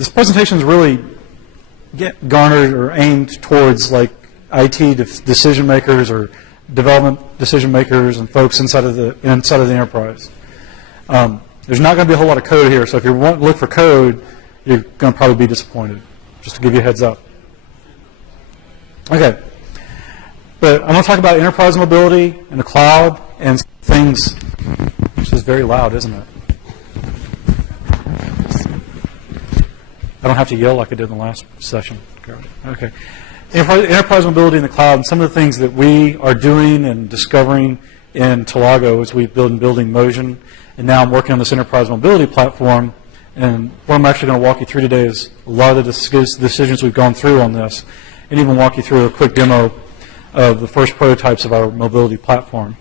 this presentation is really garnered or aimed towards like IT decision makers or development decision makers and folks inside of the enterprise. There's not going to be a whole lot of code here, so if you want to look for code, you're going to probably be disappointed, just to give you a heads up. Okay, but I'm going to talk about enterprise mobility in the cloud and things. This is very loud, isn't it? I don't have to yell like I did in the last session. Okay. Enterprise mobility in the cloud, and some of the things that we are doing and discovering in Telago as we've been building Motion, and now I'm working on this enterprise mobility platform. And what I'm actually going to walk you through today is a lot of the decisions we've gone through on this, and even walk you through a quick demo of the first prototypes of our mobility platform.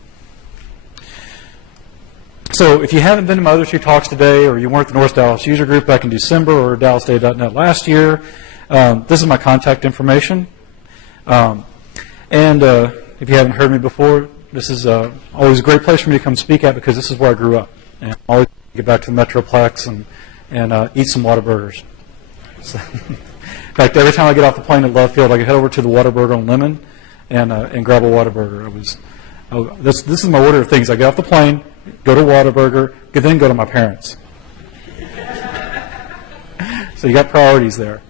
So if you haven't been to my other two talks today, or you weren't at the North Dallas user group back in December, or DallasData.net last year, this is my contact information. And if you haven't heard me before, this is always a great place for me to come speak at, because this is where I grew up. And I always get back to the Metroplex and eat some Whataburgers. So in fact, every time I get off the plane at Love Field, I can head over to the Whataburger on Lemon and grab a Whataburger. This is my order of things. I get off the plane, go to Whataburger, then go to my parents. So you got priorities there.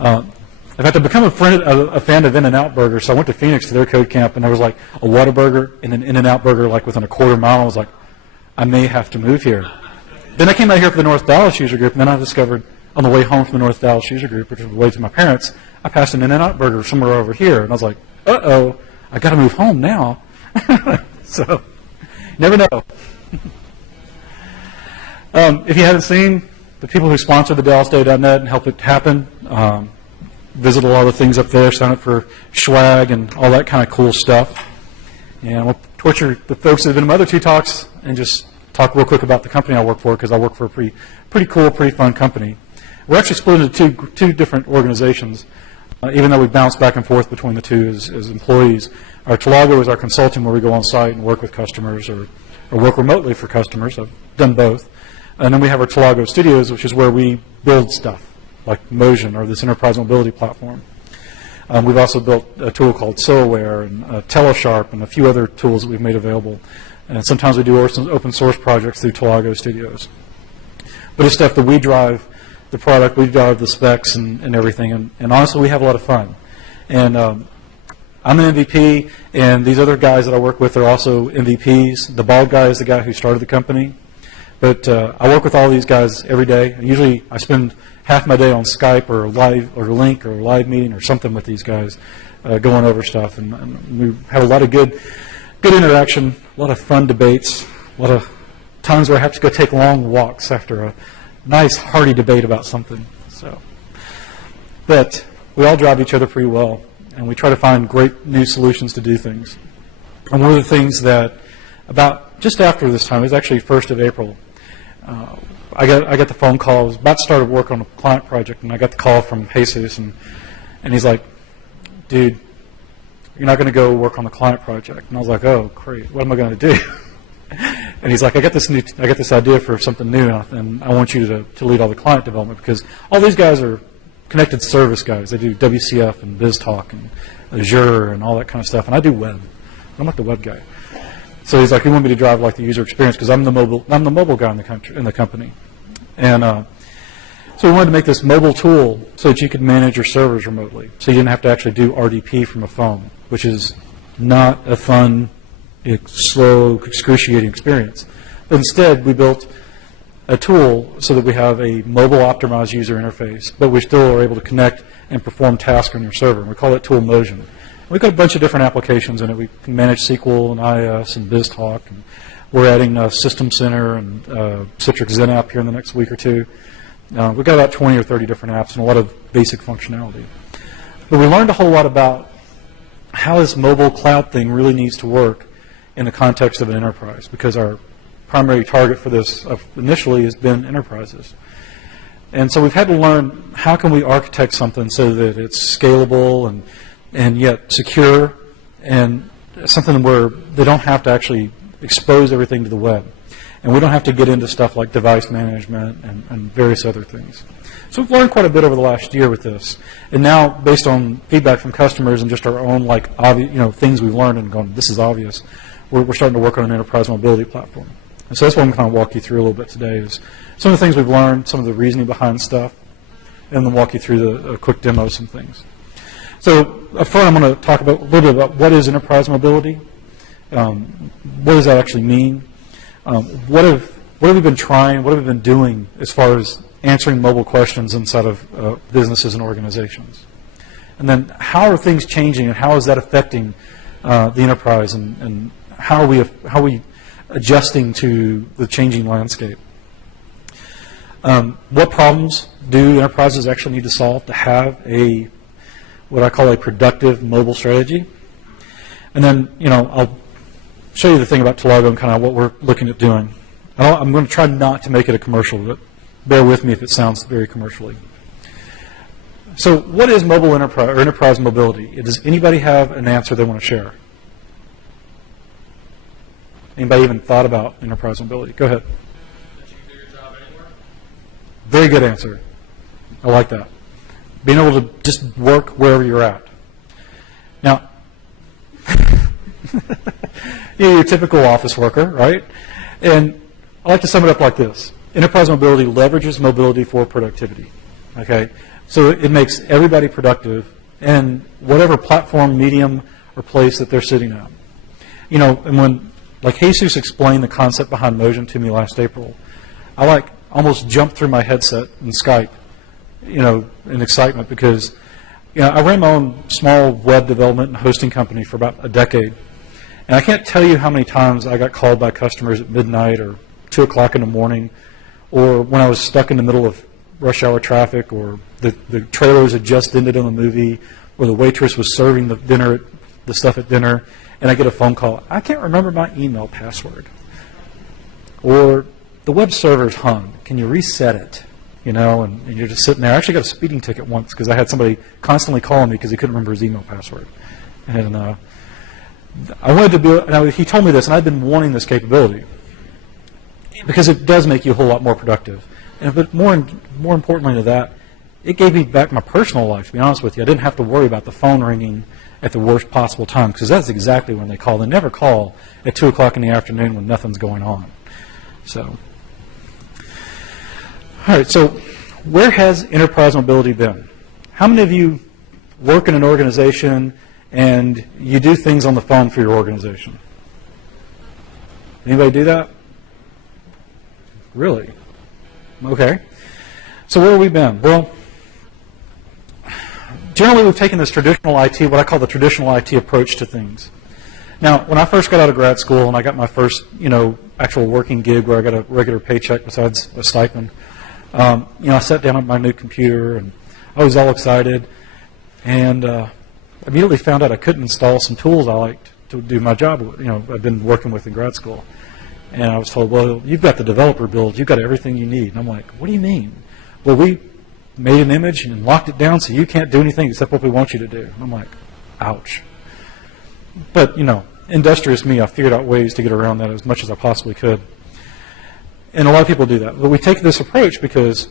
In fact, I've become a fan of In-N-Out Burger, so I went to Phoenix to their code camp, and there was like a Whataburger and an In-N-Out Burger like within a quarter mile. I was like, I may have to move here. Then I came out here for the North Dallas user group, and then I discovered on the way home from the North Dallas user group, which was the way to my parents, I passed an In-N-Out Burger somewhere over here, and I was like, uh-oh, I got to move home now. So, never know. If you haven't seen, the people who sponsor the DallasData.net and help it happen, visit a lot of the things up there, sign up for swag and all that kind of cool stuff. And we'll torture the folks that have been in my other two talks and just talk real quick about the company I work for, because I work for a pretty cool, pretty fun company. We're actually split into two different organizations, even though we bounce back and forth between the two as employees. Our Telago is our consulting, where we go on site and work with customers or work remotely for customers. I've done both. And then we have our Telago Studios, which is where we build stuff, like Motion or this enterprise mobility platform. We've also built a tool called SoAware and Telesharp and a few other tools that we've made available. And sometimes we do open source projects through Telago Studios. But it's stuff that we drive the product, we drive the specs and everything. And honestly, we have a lot of fun. And I'm an MVP, and these other guys that I work with are also MVPs. The bald guy is the guy who started the company. But I work with all these guys every day. And usually I spend half my day on Skype or live or Link or live meeting or something with these guys, going over stuff. And we have a lot of good interaction, a lot of fun debates, a lot of times where I have to go take long walks after a nice hearty debate about something. So, but we all drive each other pretty well, and we try to find great new solutions to do things. And one of the things that about just after this time, it was actually 1st of April, I got the phone call. I was about to start work on a client project, and I got the call from Jesus, and he's like, dude, you're not going to go work on the client project. And I was like, oh, great, what am I going to do? And he's like, I got this idea for something new, and I want you to lead all the client development, because all these guys are connected service guys. They do WCF and BizTalk and Azure and all that kind of stuff, and I do web. I'm not the web guy. So he's like, you want me to drive like the user experience, because I'm the mobile guy in the company. And so we wanted to make this mobile tool so that you could manage your servers remotely, so you didn't have to actually do RDP from a phone, which is not a fun, slow, excruciating experience. But instead, we built a tool so that we have a mobile optimized user interface, but we still are able to connect and perform tasks on your server. And we call it Tool Motion. We've got a bunch of different applications in it. We can manage SQL and IIS and BizTalk. And we're adding System Center and Citrix XenApp here in the next week or two. We've got about 20 or 30 different apps and a lot of basic functionality. But we learned a whole lot about how this mobile cloud thing really needs to work in the context of an enterprise, because our primary target for this initially has been enterprises. And so we've had to learn, how can we architect something so that it's scalable and yet secure, and something where they don't have to actually expose everything to the web. And we don't have to get into stuff like device management and various other things. So we've learned quite a bit over the last year with this. And now, based on feedback from customers and just our own things we've learned and gone, this is obvious, we're starting to work on an enterprise mobility platform. And so that's what I'm going to walk you through a little bit today is some of the things we've learned, some of the reasoning behind stuff, and then walk you through a quick demo of some things. So up front, I'm going to talk a little bit about what is enterprise mobility, what does that actually mean, what have we been trying, what have we been doing as far as answering mobile questions inside of businesses and organizations. And then how are things changing and how is that affecting the enterprise and how are we adjusting to the changing landscape. What problems do enterprises actually need to solve to have what I call a productive mobile strategy? And then, I'll show you the thing about Telago and kind of what we're looking at doing. I'm going to try not to make it a commercial, but bear with me if it sounds very commercially. So what is mobile enterprise mobility? Does anybody have an answer they want to share? Anybody even thought about enterprise mobility? Go ahead. That you can do your job anywhere? Very good answer. I like that. Being able to just work wherever you're at. Now, you're your typical office worker, right? And I like to sum it up like this. Enterprise mobility leverages mobility for productivity. Okay? So it makes everybody productive in whatever platform, medium, or place that they're sitting at. And when Jesus explained the concept behind Motion to me last April, I almost jumped through my headset in Skype, in excitement because I ran my own small web development and hosting company for about a decade. And I can't tell you how many times I got called by customers at midnight or 2 o'clock in the morning, or when I was stuck in the middle of rush hour traffic, or the trailers had just ended on the movie, or the waitress was serving the stuff at dinner, and I get a phone call. I can't remember my email password. Or the web server's hung. Can you reset it? And you're just sitting there. I actually got a speeding ticket once because I had somebody constantly calling me because he couldn't remember his email password. And I wanted to be. Now he told me this, and I've been wanting this capability because it does make you a whole lot more productive. But more importantly to that, it gave me back my personal life. To be honest with you, I didn't have to worry about the phone ringing at the worst possible time because that's exactly when they call. They never call at 2 o'clock in the afternoon when nothing's going on. So, all right. So, where has enterprise mobility been? How many of you work in an organization and you do things on the phone for your organization? Anybody do that? Really? Okay. So where have we been? Well, generally we've taken this traditional IT, what I call the traditional IT approach to things. Now, when I first got out of grad school and I got my first, actual working gig where I got a regular paycheck besides a stipend, I sat down at my new computer and I was all excited and immediately found out I couldn't install some tools I liked to do my job, I've been working with in grad school. And I was told, well, you've got the developer build, you've got everything you need. And I'm like, what do you mean? Well, we made an image and locked it down so you can't do anything except what we want you to do. And I'm like, ouch. But, industrious me, I figured out ways to get around that as much as I possibly could. And a lot of people do that. But we take this approach because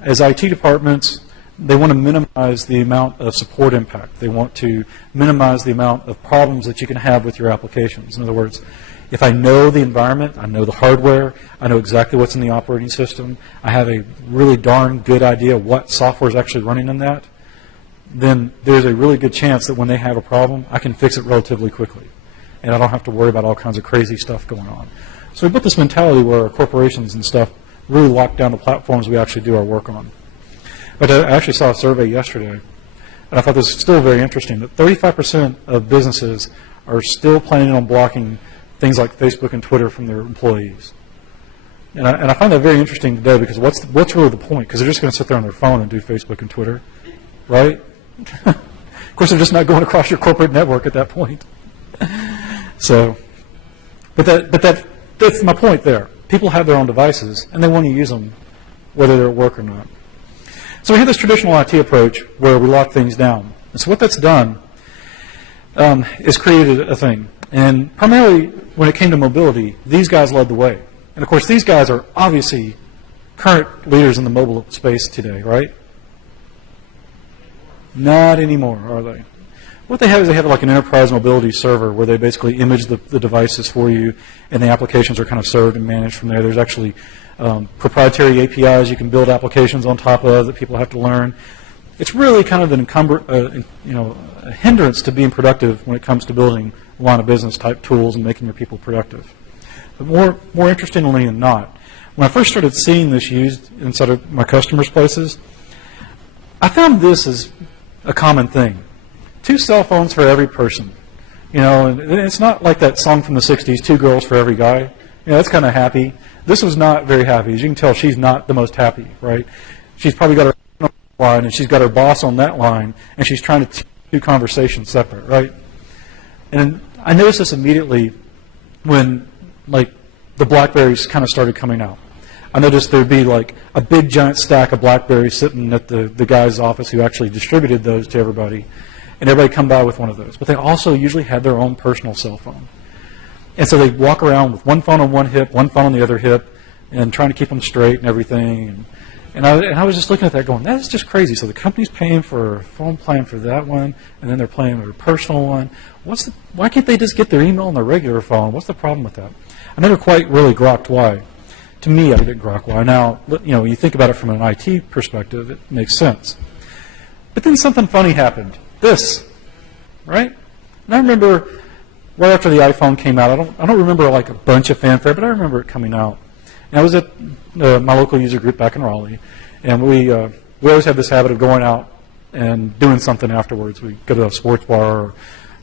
as IT departments, they want to minimize the amount of support impact. They want to minimize the amount of problems that you can have with your applications. In other words, if I know the environment, I know the hardware, I know exactly what's in the operating system, I have a really darn good idea what software is actually running in that, then there's a really good chance that when they have a problem, I can fix it relatively quickly. And I don't have to worry about all kinds of crazy stuff going on. So we put this mentality where our corporations and stuff really lock down the platforms we actually do our work on. But I actually saw a survey yesterday, and I thought this was still very interesting, that 35% of businesses are still planning on blocking things like Facebook and Twitter from their employees. And I find that very interesting today because what's really the point? Because they're just going to sit there on their phone and do Facebook and Twitter, right? Of course, they're just not going across your corporate network at that point. So, but that's my point there. People have their own devices, and they want to use them whether they're at work or not. So we have this traditional IT approach where we lock things down. And so what that's done is created a thing. And primarily, when it came to mobility, these guys led the way. And of course, these guys are obviously current leaders in the mobile space today, right? Not anymore, are they? What they have is they have like an enterprise mobility server where they basically image the devices for you, and the applications are kind of served and managed from there. There's actually proprietary APIs you can build applications on top of that people have to learn. It's really kind of a hindrance to being productive when it comes to building line of business type tools and making your people productive. But more interestingly than not, when I first started seeing this used inside of my customers' places, I found this as a common thing. 2 cell phones for every person. And it's not like that song from the 60s, 2 girls for every guy. That's kind of happy. This was not very happy. As you can tell, she's not the most happy, right? She's probably got her line, and she's got her boss on that line, and she's trying to do conversations separate, right? And I noticed this immediately when, like, the BlackBerries kind of started coming out. I noticed there'd be like a big giant stack of BlackBerries sitting at the guy's office who actually distributed those to everybody, and everybody come by with one of those. But they also usually had their own personal cell phone. And so they'd walk around with one phone on one hip, one phone on the other hip, and trying to keep them straight and everything. And I was just looking at that going, that is just crazy. So the company's paying for a phone plan for that one, and then they're paying for a personal one. Why can't they just get their email on their regular phone? What's the problem with that? I never quite really grokked why. To me, I didn't grok why. Now, when you think about it from an IT perspective, it makes sense. But then something funny happened. This, right? And I remember right after the iPhone came out, I don't remember like a bunch of fanfare, but I remember it coming out. And I was at my local user group back in Raleigh, and we always have this habit of going out and doing something afterwards. We go to a sports bar, or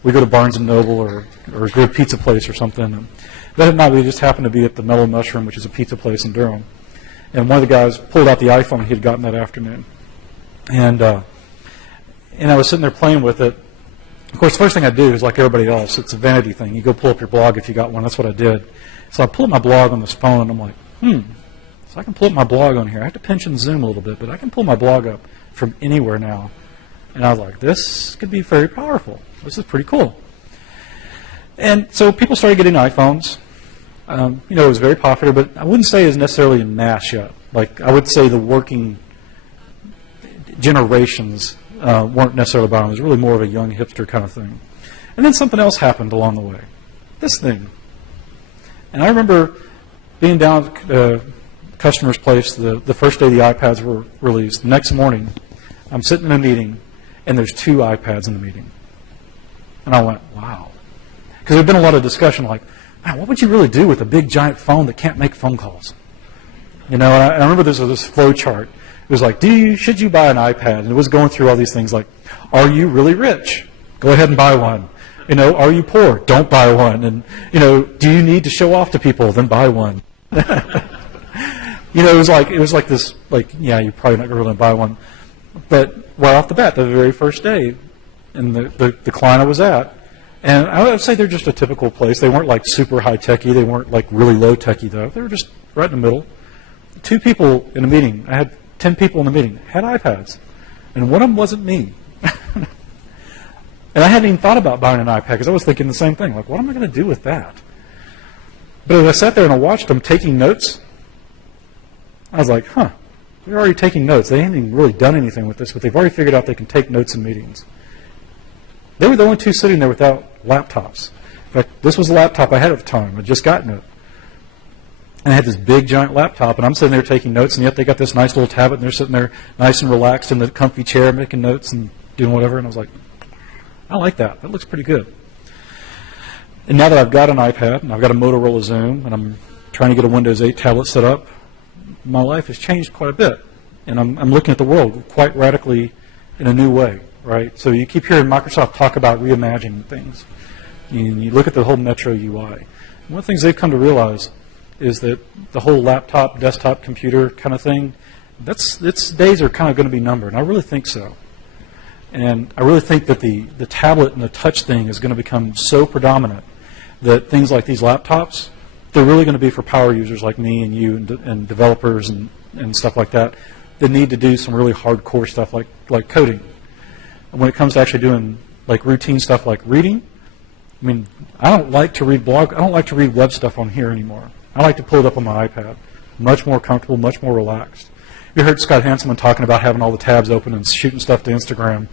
we go to Barnes & Noble, or a good pizza place or something. And that night we just happened to be at the Mellow Mushroom, which is a pizza place in Durham. And one of the guys pulled out the iPhone he had gotten that afternoon. And I was sitting there playing with it. Of course, the first thing I do is like everybody else. It's a vanity thing. You go pull up your blog if you got one. That's what I did. So I pulled up my blog on this phone, and I'm like, so I can pull up my blog on here. I have to pinch and zoom a little bit, but I can pull my blog up from anywhere now. And I was like, this could be very powerful. This is pretty cool. And so people started getting iPhones. It was very popular, but I wouldn't say it's necessarily in mass yet. Like, I would say the working generations weren't necessarily buying. It was really more of a young hipster kind of thing. And then something else happened along the way. This thing. And I remember being down at the customer's place the first day the iPads were released. The next morning, I'm sitting in a meeting, and there's 2 iPads in the meeting. And I went, wow. Because there had been a lot of discussion like, man, what would you really do with a big giant phone that can't make phone calls? And I remember there was this flow chart. It was like, should you buy an iPad? And it was going through all these things like, are you really rich? Go ahead and buy one. Are you poor? Don't buy one. And, do you need to show off to people? Then buy one. It was like this, yeah, you're probably not going to buy one. But right off the bat, the very first day, and the client I was at, and I would say they're just a typical place. They weren't like super high-techy. They weren't like really low-techy, though. They were just right in the middle. 2 people in a meeting. I had 10 people in the meeting had iPads, and one of them wasn't me. And I hadn't even thought about buying an iPad because I was thinking the same thing. Like, what am I going to do with that? But as I sat there and I watched them taking notes, I was like, they're already taking notes. They haven't even really done anything with this, but they've already figured out they can take notes in meetings. They were the only 2 sitting there without laptops. In fact, this was a laptop I had at the time. I'd just gotten it. And I had this big, giant laptop, and I'm sitting there taking notes, and yet they got this nice little tablet, and they're sitting there nice and relaxed in the comfy chair making notes and doing whatever. And I was like, I like that. That looks pretty good. And now that I've got an iPad, and I've got a Motorola Zoom, and I'm trying to get a Windows 8 tablet set up, my life has changed quite a bit. And I'm looking at the world quite radically in a new way, right? So you keep hearing Microsoft talk about reimagining things. And you look at the whole Metro UI. One of the things they've come to realize is that the whole laptop, desktop, computer kind of thing, its days are kind of going to be numbered. And I really think so. And I really think that the tablet and the touch thing is going to become so predominant that things like these laptops, they're really going to be for power users like me and you and developers and stuff like that need to do some really hardcore stuff like coding. And when it comes to actually doing like routine stuff like reading, I mean, I don't like to read web stuff on here anymore. I like to pull it up on my iPad. Much more comfortable, much more relaxed. You heard Scott Hanselman talking about having all the tabs open and shooting stuff to Instagram.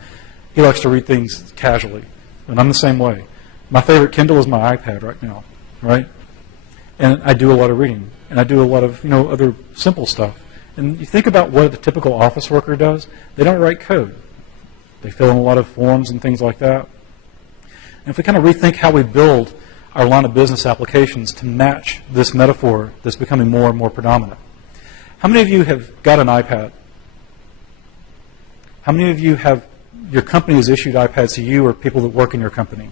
He likes to read things casually, and I'm the same way. My favorite Kindle is my iPad right now, right? And I do a lot of reading, and I do a lot of other simple stuff. And you think about what a typical office worker does. They don't write code. They fill in a lot of forms and things like that. And if we kind of rethink how we build our line of business applications to match this metaphor that's becoming more and more predominant. How many of you have got an iPad? How many of you have, your company has issued iPads to you or people that work in your company?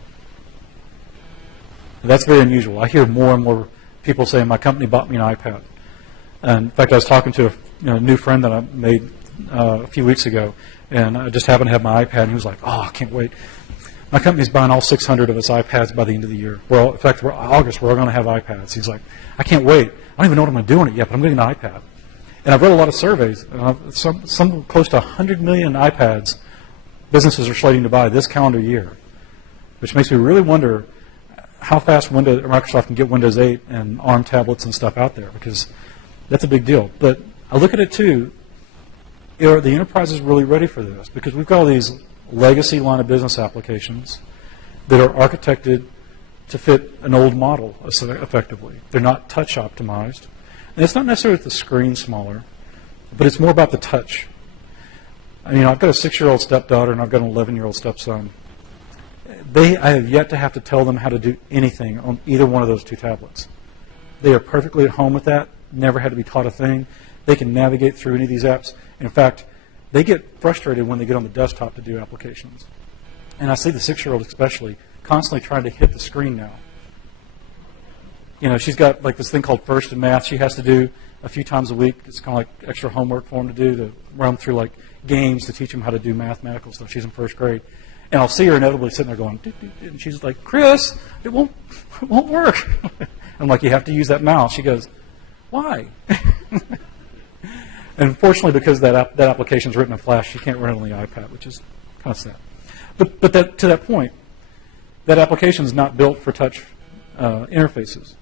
That's very unusual. I hear more and more people saying, my company bought me an iPad. And in fact, I was talking to a new friend that I made a few weeks ago, and I just happened to have my iPad, and he was like, oh, I can't wait. My company's buying all 600 of its iPads by the end of the year. Well, in fact, August, we're all going to have iPads. He's like, I can't wait. I don't even know what I'm going to do on it yet, but I'm getting an iPad. And I've read a lot of surveys. Some close to 100 million iPads businesses are slating to buy this calendar year, which makes me really wonder how fast Microsoft can get Windows 8 and ARM tablets and stuff out there, because that's a big deal. But I look at it, too, the enterprise is really ready for this, because we've got all these legacy line of business applications that are architected to fit an old model effectively. They're not touch optimized. And it's not necessarily the screen smaller, but it's more about the touch. I've got a 6-year-old stepdaughter and I've got an 11-year-old stepson. I have yet to have to tell them how to do anything on either one of those two tablets. They are perfectly at home with that, never had to be taught a thing. They can navigate through any of these apps. In fact, they get frustrated when they get on the desktop to do applications. And I see the 6-year-old especially constantly trying to hit the screen now. She's got like this thing called First in Math she has to do a few times a week. It's kind of like extra homework for them to do, to run through like games to teach them how to do mathematical stuff. She's in first grade. And I'll see her inevitably sitting there going, doo, doo, doo, and she's like, Chris, it won't work. I'm like, you have to use that mouse. She goes, why? And fortunately, because that application is written in Flash, you can't run it on the iPad, which is kind of sad. But to that point, that application is not built for touch interfaces.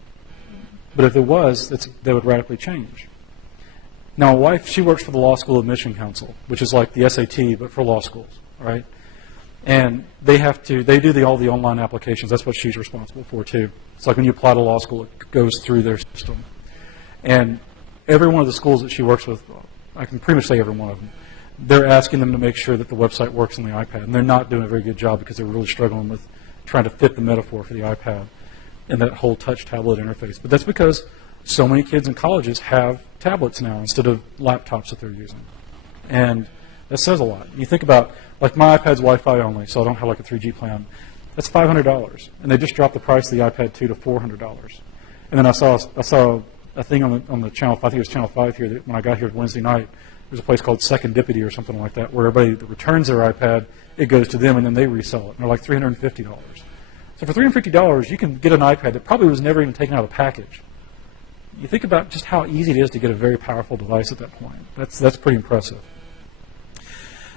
But if it was, they would radically change. Now, my wife, she works for the Law School Admission Council, which is like the SAT, but for law schools, right? And they do all the online applications. That's what she's responsible for, too. It's like when you apply to law school, it goes through their system. And every one of the schools that she works with, I can pretty much say every one of them, they're asking them to make sure that the website works on the iPad. And they're not doing a very good job because they're really struggling with trying to fit the metaphor for the iPad and that whole touch tablet interface. But that's because so many kids in colleges have tablets now instead of laptops that they're using. And that says a lot. You think about, like my iPad's Wi-Fi only, so I don't have like a 3G plan. That's $500. And they just dropped the price of the iPad 2 to $400. And then I saw a thing on the channel, I think it was Channel 5 here, that when I got here Wednesday night, there's a place called Secondipity or something like that, where everybody that returns their iPad, it goes to them and then they resell it. And they're like $350. So for $350, you can get an iPad that probably was never even taken out of the package. You think about just how easy it is to get a very powerful device at that point. That's pretty impressive.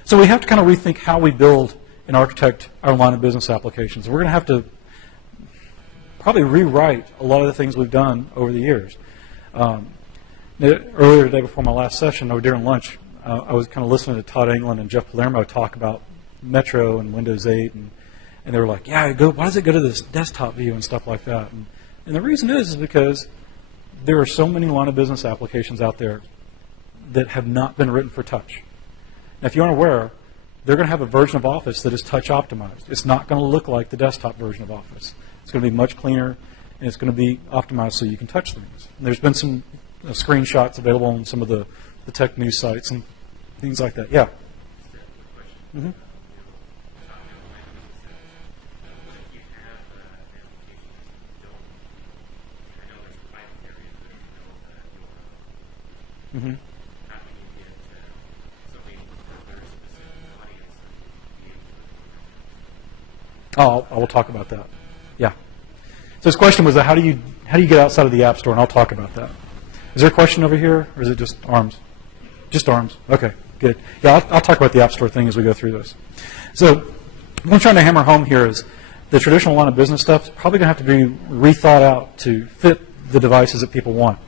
So we have to kind of rethink how we build and architect our line of business applications. We're going to have to probably rewrite a lot of the things we've done over the years. Earlier today, before my last session, or during lunch, I was kind of listening to Todd Englund and Jeff Palermo talk about Metro and Windows 8, and they were like, yeah, why does it go to this desktop view and stuff like that? And the reason is because there are so many line of business applications out there that have not been written for touch. Now, if you aren't aware, they're going to have a version of Office that is touch optimized. It's not going to look like the desktop version of Office. It's going to be much cleaner, and it's going to be optimized so you can touch things. And there's been some screenshots available on some of the tech news sites and things like that. Yeah? Mm-hmm. Mm-hmm. Oh, I will talk about that. Yeah. So his question was, how do you get outside of the App Store? And I'll talk about that. Is there a question over here, or is it just arms? Just arms. Okay, good. Yeah, I'll talk about the App Store thing as we go through this. So what I'm trying to hammer home here is the traditional line of business stuff is probably going to have to be rethought out to fit the devices that people want.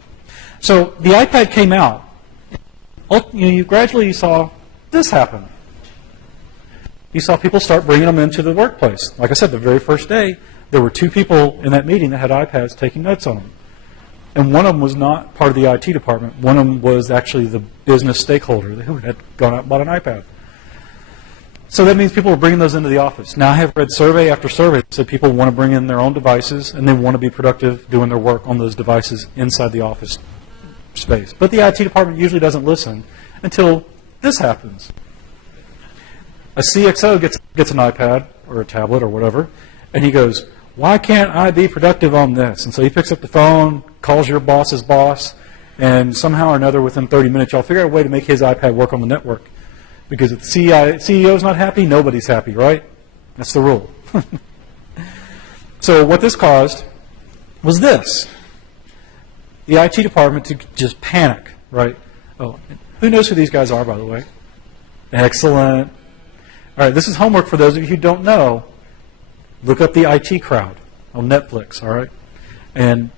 So the iPad came out. You gradually saw this happen. You saw people start bringing them into the workplace. Like I said, the very first day, there were 2 people in that meeting that had iPads taking notes on them. And one of them was not part of the IT department. One of them was actually the business stakeholder who had gone out and bought an iPad. So that means people are bringing those into the office. Now I have read survey after survey that said people want to bring in their own devices and they want to be productive doing their work on those devices inside the office space. But the IT department usually doesn't listen until this happens. A CXO gets an iPad or a tablet or whatever, and he goes, why can't I be productive on this? And so he picks up the phone, calls your boss's boss, and somehow or another within 30 minutes y'all figure out a way to make his iPad work on the network. Because if the CEO's not happy, nobody's happy, right? That's the rule. So what this caused was this. The IT department to just panic, right? Oh, who knows who these guys are, by the way? Excellent. All right, this is homework for those of you who don't know. Look up the IT crowd on Netflix, all right? And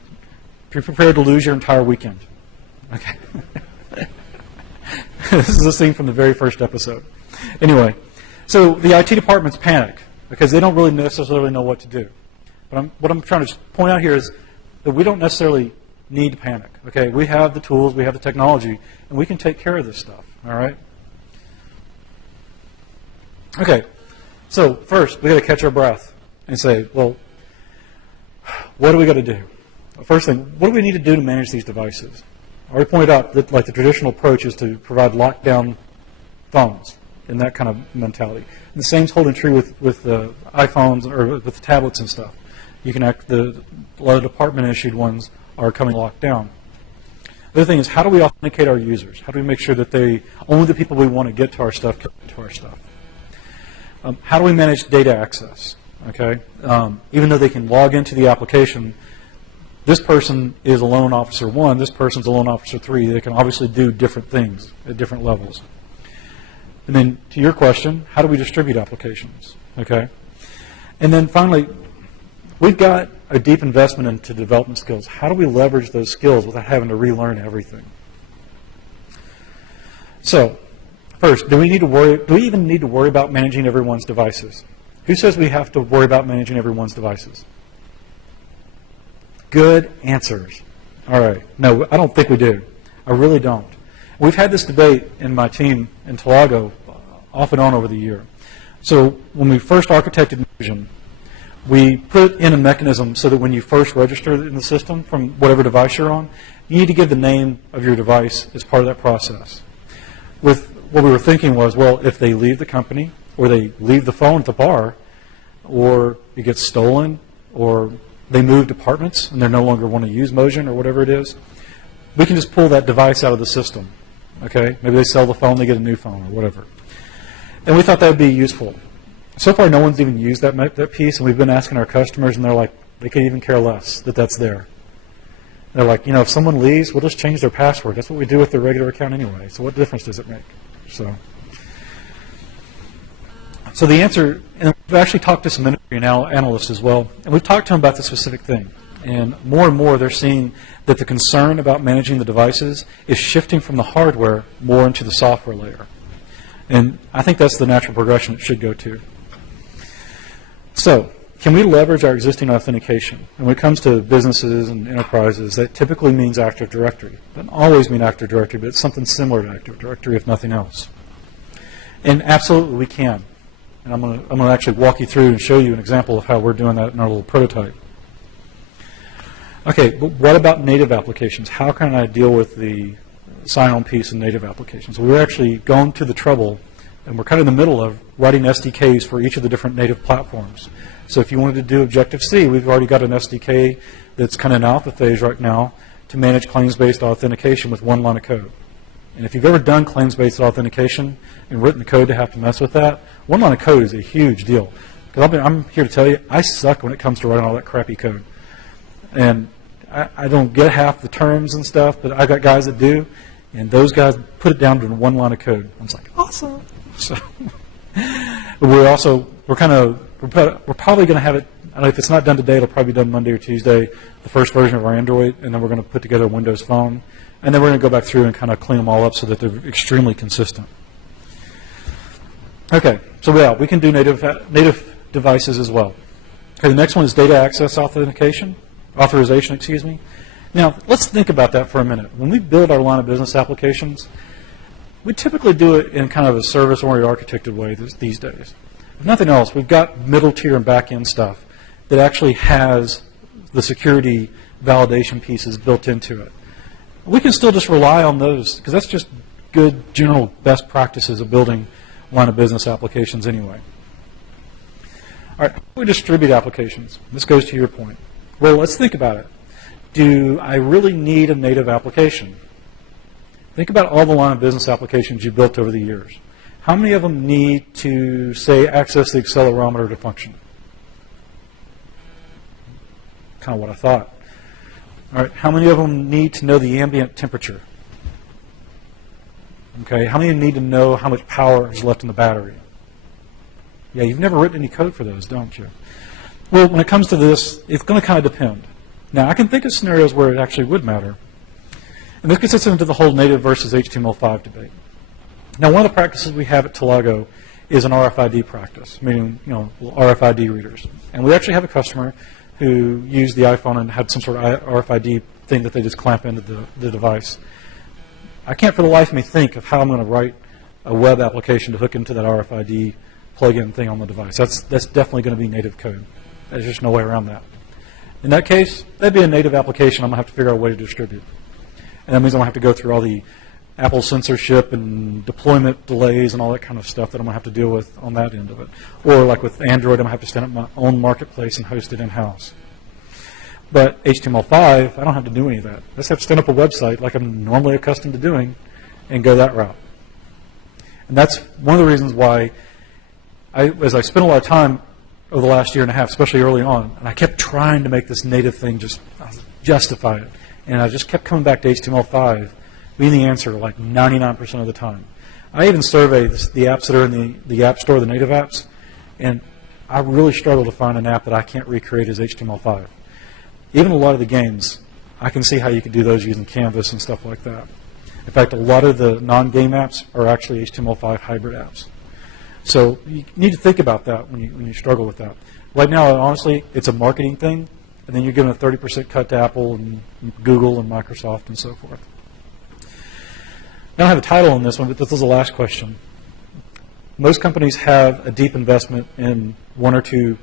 be prepared to lose your entire weekend. Okay. This is a scene from the very first episode. Anyway, so the IT departments panic because they don't really necessarily know what to do. But what I'm trying to point out here is that we don't necessarily need to panic. Okay, we have the tools, we have the technology, and we can take care of this stuff. All right. Okay, so first we got to catch our breath and say, well, what do we got to do? First thing, what do we need to do to manage these devices? I already pointed out that like the traditional approach is to provide lockdown phones and that kind of mentality. And the same's holding true with the iPhones or with the tablets and stuff. You can a lot of department issued ones are coming locked down. The other thing is, how do we authenticate our users? How do we make sure that only the people we want to get to our stuff can get to our stuff? How do we manage data access? Okay, even though they can log into the application, this person is a loan officer 1, this person's a loan officer 3. They can obviously do different things at different levels. And then to your question, how do we distribute applications? Okay, and then finally, we've got a deep investment into development skills. How do we leverage those skills without having to relearn everything? So, first, do we even need to worry about managing everyone's devices? Who says we have to worry about managing everyone's devices? Good answers. All right. No, I don't think we do. I really don't. We've had this debate in my team in Telago off and on over the year. So when we first architected Fusion, we put in a mechanism so that when you first register in the system from whatever device you're on, you need to give the name of your device as part of that process. With what we were thinking was, well, if they leave the company or they leave the phone at the bar or it gets stolen or they move departments and they no longer want to use Motion or whatever it is, we can just pull that device out of the system. Okay? Maybe they sell the phone, they get a new phone or whatever. And we thought that would be useful. So far, no one's even used that piece, and we've been asking our customers, and they're like, they could even care less that that's there. They're like, if someone leaves, we'll just change their password. That's what we do with their regular account anyway. So what difference does it make? So the answer, and we've actually talked to some industry analysts as well, and we've talked to them about the specific thing. And more they're seeing that the concern about managing the devices is shifting from the hardware more into the software layer. And I think that's the natural progression it should go to. So can we leverage our existing authentication? And when it comes to businesses and enterprises, that typically means Active Directory. It doesn't always mean Active Directory, but it's something similar to Active Directory, if nothing else. And absolutely we can. And I'm going to actually walk you through and show you an example of how we're doing that in our little prototype. Okay, but what about native applications? How can I deal with the sign-on piece in native applications? We're actually going to the trouble, and we're kind of in the middle of writing SDKs for each of the different native platforms. So if you wanted to do Objective-C, we've already got an SDK that's kind of in alpha phase right now to manage claims-based authentication with one line of code. And if you've ever done claims-based authentication and written the code to have to mess with that, one line of code is a huge deal. Because I'm here to tell you, I suck when it comes to writing all that crappy code. And I don't get half the terms and stuff, but I've got guys that do, and those guys put it down to one line of code. I was like, awesome. So we're probably going to have it. I know if it's not done today, it'll probably be done Monday or Tuesday, the first version of our Android, and then we're going to put together a Windows Phone. And then we're going to go back through and kind of clean them all up so that they're extremely consistent. Okay, so yeah, we can do native devices as well. Okay, the next one is data access authorization. Now, let's think about that for a minute. When we build our line of business applications, we typically do it in kind of a service-oriented architected way these days. If nothing else, we've got middle tier and back end stuff that actually has the security validation pieces built into it. We can still just rely on those because that's just good general best practices of building line of business applications anyway. All right, how do we distribute applications? This goes to your point. Well, let's think about it. Do I really need a native application? Think about all the line of business applications you built over the years. How many of them need to, say, access the accelerometer to function? Kind of what I thought. All right, how many of them need to know the ambient temperature? Okay, how many need to know how much power is left in the battery? Yeah, you've never written any code for those, don't you? Well, when it comes to this, it's going to kind of depend. Now, I can think of scenarios where it actually would matter. And this gets us into the whole native versus HTML5 debate. Now, one of the practices we have at Telago is an RFID practice, meaning RFID readers. And we actually have a customer who used the iPhone and had some sort of RFID thing that they just clamp into the device. I can't for the life of me think of how I'm going to write a web application to hook into that RFID plug-in thing on the device. That's definitely going to be native code. There's just no way around that. In that case, that'd be a native application I'm going to have to figure out a way to distribute. And that means I'm going to have to go through all the Apple censorship and deployment delays and all that kind of stuff that I'm going to have to deal with on that end of it. Or like with Android, I'm going to have to stand up my own marketplace and host it in-house. But HTML5, I don't have to do any of that. I just have to stand up a website like I'm normally accustomed to doing and go that route. And that's one of the reasons why, as I spent a lot of time over the last year and a half, especially early on, and I kept trying to make this native thing just justify it. And I just kept coming back to HTML5 being the answer like 99% of the time. I even surveyed the apps that are in the App Store, the native apps, and I really struggle to find an app that I can't recreate as HTML5. Even a lot of the games, I can see how you could do those using Canvas and stuff like that. In fact, a lot of the non-game apps are actually HTML5 hybrid apps. So you need to think about that when you struggle with that. Right now, honestly, it's a marketing thing, and then you're giving a 30% cut to Apple and Google and Microsoft and so forth. I don't have a title on this one, but this is the last question. Most companies have a deep investment in one or two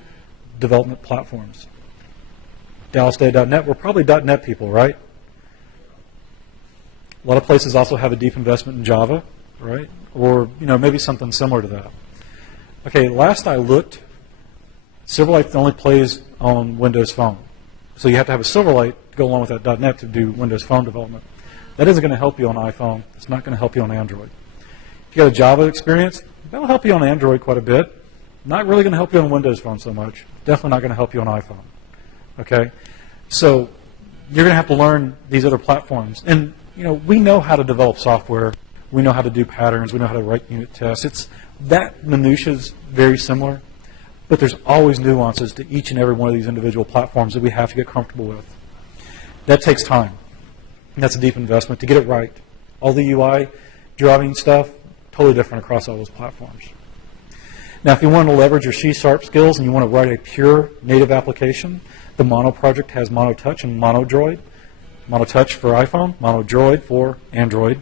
development platforms. DallasData.net, we're probably .NET people, right? A lot of places also have a deep investment in Java, right? Or maybe something similar to that. Okay, last I looked, Silverlight only plays on Windows Phone. So you have to have a Silverlight to go along with that .NET to do Windows Phone development. That isn't going to help you on iPhone. It's not going to help you on Android. If you got a Java experience, that'll help you on Android quite a bit. Not really going to help you on Windows Phone so much. Definitely not going to help you on iPhone. Okay? So you're going to have to learn these other platforms. And we know how to develop software. We know how to do patterns. We know how to write unit tests. That minutia is very similar, but there's always nuances to each and every one of these individual platforms that we have to get comfortable with. That takes time. And that's a deep investment to get it right. All the UI driving stuff, totally different across all those platforms. Now, if you want to leverage your C# skills and you want to write a pure native application, the Mono project has MonoTouch and MonoDroid. MonoTouch for iPhone, MonoDroid for Android.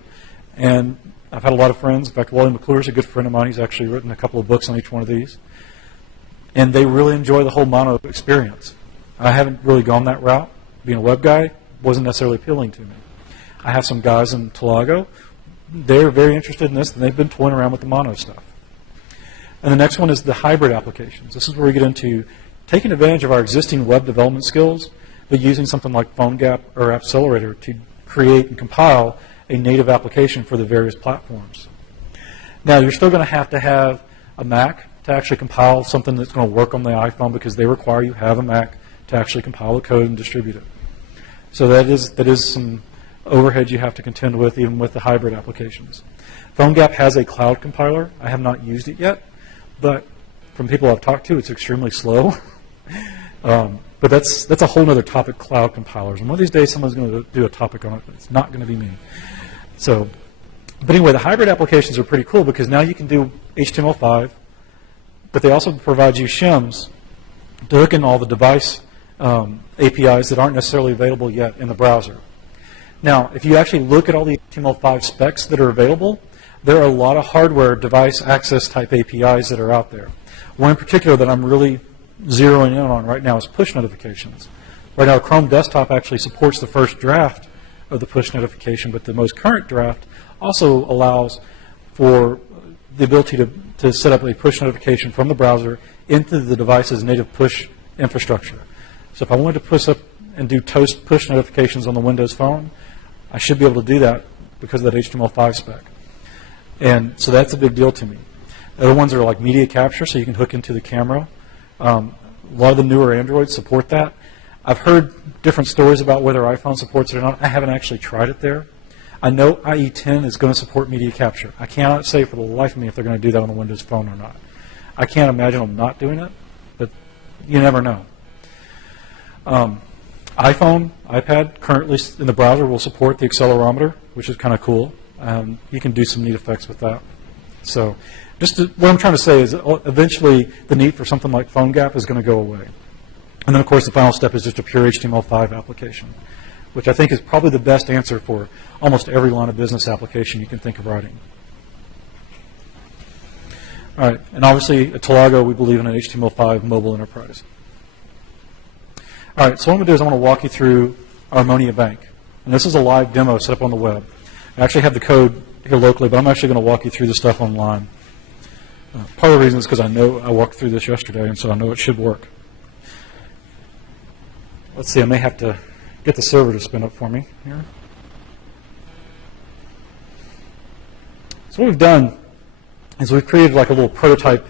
And I've had a lot of friends. In fact, Wally McClure is a good friend of mine. He's actually written a couple of books on each one of these. And they really enjoy the whole Mono experience. I haven't really gone that route. Being a web guy wasn't necessarily appealing to me. I have some guys in Telago. They're very interested in this, and they've been toying around with the Mono stuff. And the next one is the hybrid applications. This is where we get into taking advantage of our existing web development skills, but using something like PhoneGap or Appcelerator to create and compile a native application for the various platforms. Now, you're still going to have a Mac to actually compile something that's going to work on the iPhone because they require you have a Mac to actually compile the code and distribute it. So that is some overhead you have to contend with, even with the hybrid applications. PhoneGap has a cloud compiler. I have not used it yet, but from people I've talked to, it's extremely slow. But that's a whole other topic, cloud compilers. And one of these days, someone's going to do a topic on it, but it's not going to be me. So, but anyway, the hybrid applications are pretty cool because now you can do HTML5, but they also provide you shims to hook in all the device APIs that aren't necessarily available yet in the browser. Now, if you actually look at all the HTML5 specs that are available, there are a lot of hardware device access type APIs that are out there. One in particular that I'm really zeroing in on right now is push notifications. Right now, Chrome Desktop actually supports the first draft of the push notification, but the most current draft also allows for the ability to set up a push notification from the browser into the device's native push infrastructure. So if I wanted to push up and do toast push notifications on the Windows phone, I should be able to do that because of that HTML5 spec. And so that's a big deal to me. The other ones are like media capture, so you can hook into the camera. A lot of the newer Androids support that. I've heard different stories about whether iPhone supports it or not. I haven't actually tried it there. I know IE10 is going to support media capture. I cannot say for the life of me if they're going to do that on the Windows phone or not. I can't imagine them not doing it, but you never know. iPhone, iPad, currently in the browser will support the accelerometer, which is kind of cool. You can do some neat effects with that. So what I'm trying to say is eventually the need for something like PhoneGap is going to go away. And then, of course, the final step is just a pure HTML5 application, which I think is probably the best answer for almost every line of business application you can think of writing. All right, and obviously at Telago we believe in an HTML5 mobile enterprise. All right, so what I'm going to do is I want to walk you through Harmonia Bank. And this is a live demo set up on the web. I actually have the code here locally, but I'm actually going to walk you through the stuff online. Part of the reason is because I know I walked through this yesterday, and so I know it should work. Let's see, I may have to get the server to spin up for me here. So what we've done is we've created like a little prototype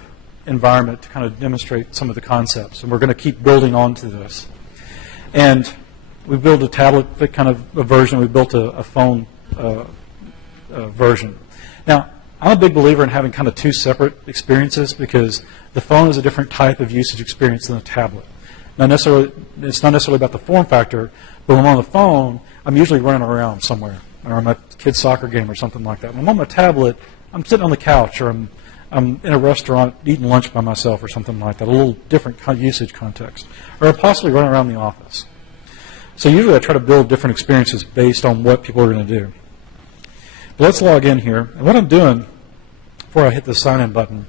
environment to kind of demonstrate some of the concepts, and we're going to keep building onto this. And we built a tablet kind of a version. We built a phone version. Now, I'm a big believer in having kind of two separate experiences because the phone is a different type of usage experience than a tablet. Not necessarily, it's not necessarily about the form factor, but when I'm on the phone, I'm usually running around somewhere, or I'm at a kid's soccer game or something like that. When I'm on my tablet, I'm sitting on the couch, or I'm in a restaurant eating lunch by myself or something like that, a little different kind of usage context, or possibly running around the office. So usually I try to build different experiences based on what people are going to do. But let's log in here. And what I'm doing before I hit the sign-in button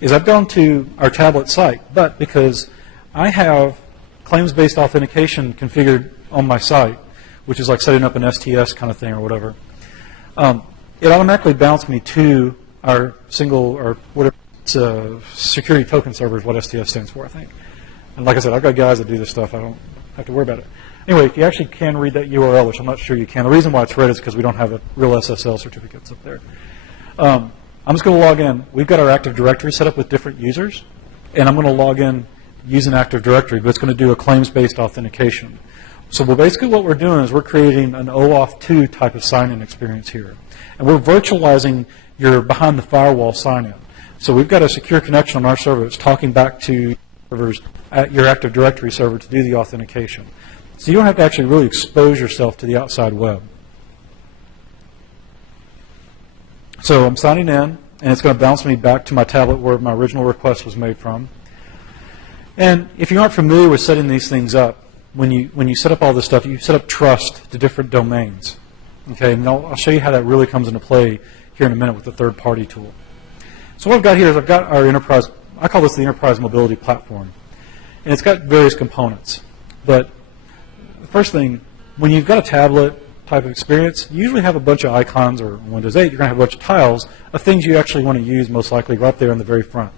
is I've gone to our tablet site, but because I have claims-based authentication configured on my site, which is like setting up an STS kind of thing or whatever, it automatically bounced me to our single or whatever security token server is what STS stands for, I think. And like I said, I've got guys that do this stuff. I don't have to worry about it. Anyway, you actually can read that URL, which I'm not sure you can. The reason why it's red is because we don't have real SSL certificates up there. I'm just going to log in. We've got our Active Directory set up with different users, and I'm going to log in using Active Directory, but it's going to do a claims-based authentication. So basically what we're doing is we're creating an OAuth 2 type of sign-in experience here. And we're virtualizing your behind-the-firewall sign-in. So we've got a secure connection on our server that's talking back to servers at your Active Directory server to do the authentication. So you don't have to actually really expose yourself to the outside web. So I'm signing in, and it's going to bounce me back to my tablet where my original request was made from. And if you aren't familiar with setting these things up, when you set up all this stuff, you set up trust to different domains. Okay, and I'll show you how that really comes into play here in a minute with the third-party tool. So what I've got here is I've got our enterprise, I call this the enterprise mobility platform. And it's got various components. But the first thing, when you've got a tablet type of experience, you usually have a bunch of icons, or Windows 8, you're going to have a bunch of tiles of things you actually want to use most likely right there in the very front.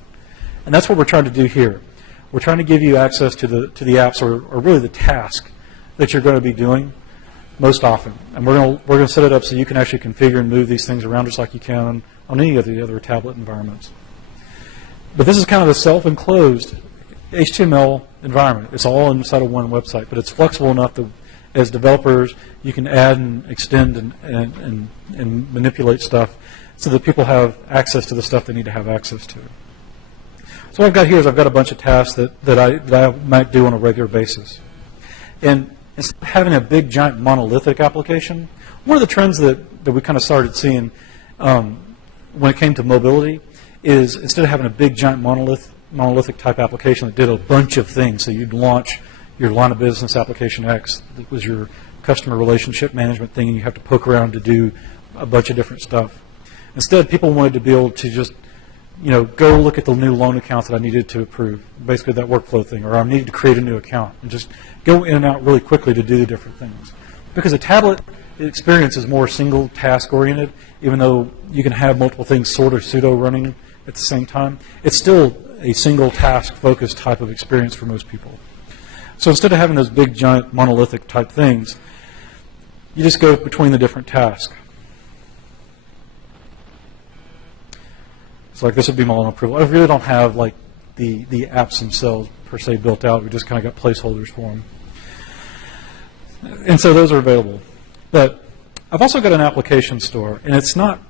And that's what we're trying to do here. We're trying to give you access to the apps or really the task that you're going to be doing most often. And we're going to set it up so you can actually configure and move these things around just like you can on any of the other tablet environments. But this is kind of a self-enclosed HTML environment. It's all inside of one website, but it's flexible enough that as developers you can add and extend and manipulate stuff so that people have access to the stuff they need to have access to. So what I've got here is I've got a bunch of tasks that I might do on a regular basis. And instead of having a big, giant, monolithic application, one of the trends that we kind of started seeing when it came to mobility is instead of having a big, giant, monolithic type application that did a bunch of things, so you'd launch your line of business application X, that was your customer relationship management thing, and you have to poke around to do a bunch of different stuff. Instead, people wanted to be able to just go look at the new loan accounts that I needed to approve, basically that workflow thing, or I needed to create a new account, and just go in and out really quickly to do the different things. Because a tablet experience is more single task oriented, even though you can have multiple things sort of pseudo running at the same time, it's still a single task focused type of experience for most people. So instead of having those big giant monolithic type things, you just go between the different tasks. So like this would be my loan approval. I really don't have like the apps themselves per se built out. We just kind of got placeholders for them. And so those are available. But I've also got an application store, and it's not,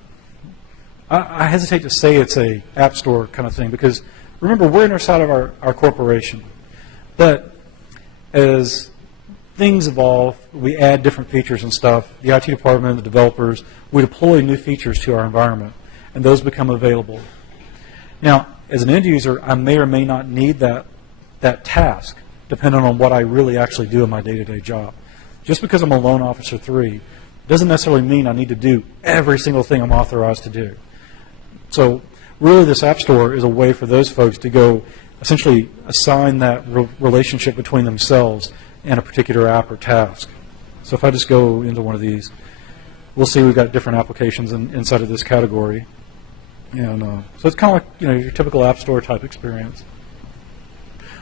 I hesitate to say it's a app store kind of thing, because remember, we're inside of our corporation. But as things evolve, we add different features and stuff. The IT department, the developers, we deploy new features to our environment, and those become available. Now, as an end user, I may or may not need that task, depending on what I really actually do in my day-to-day job. Just because I'm a loan officer 3 doesn't necessarily mean I need to do every single thing I'm authorized to do. So really this app store is a way for those folks to go essentially assign that relationship between themselves and a particular app or task. So if I just go into one of these, we'll see we've got different applications inside of this category. And so it's kind of like your typical app store type experience.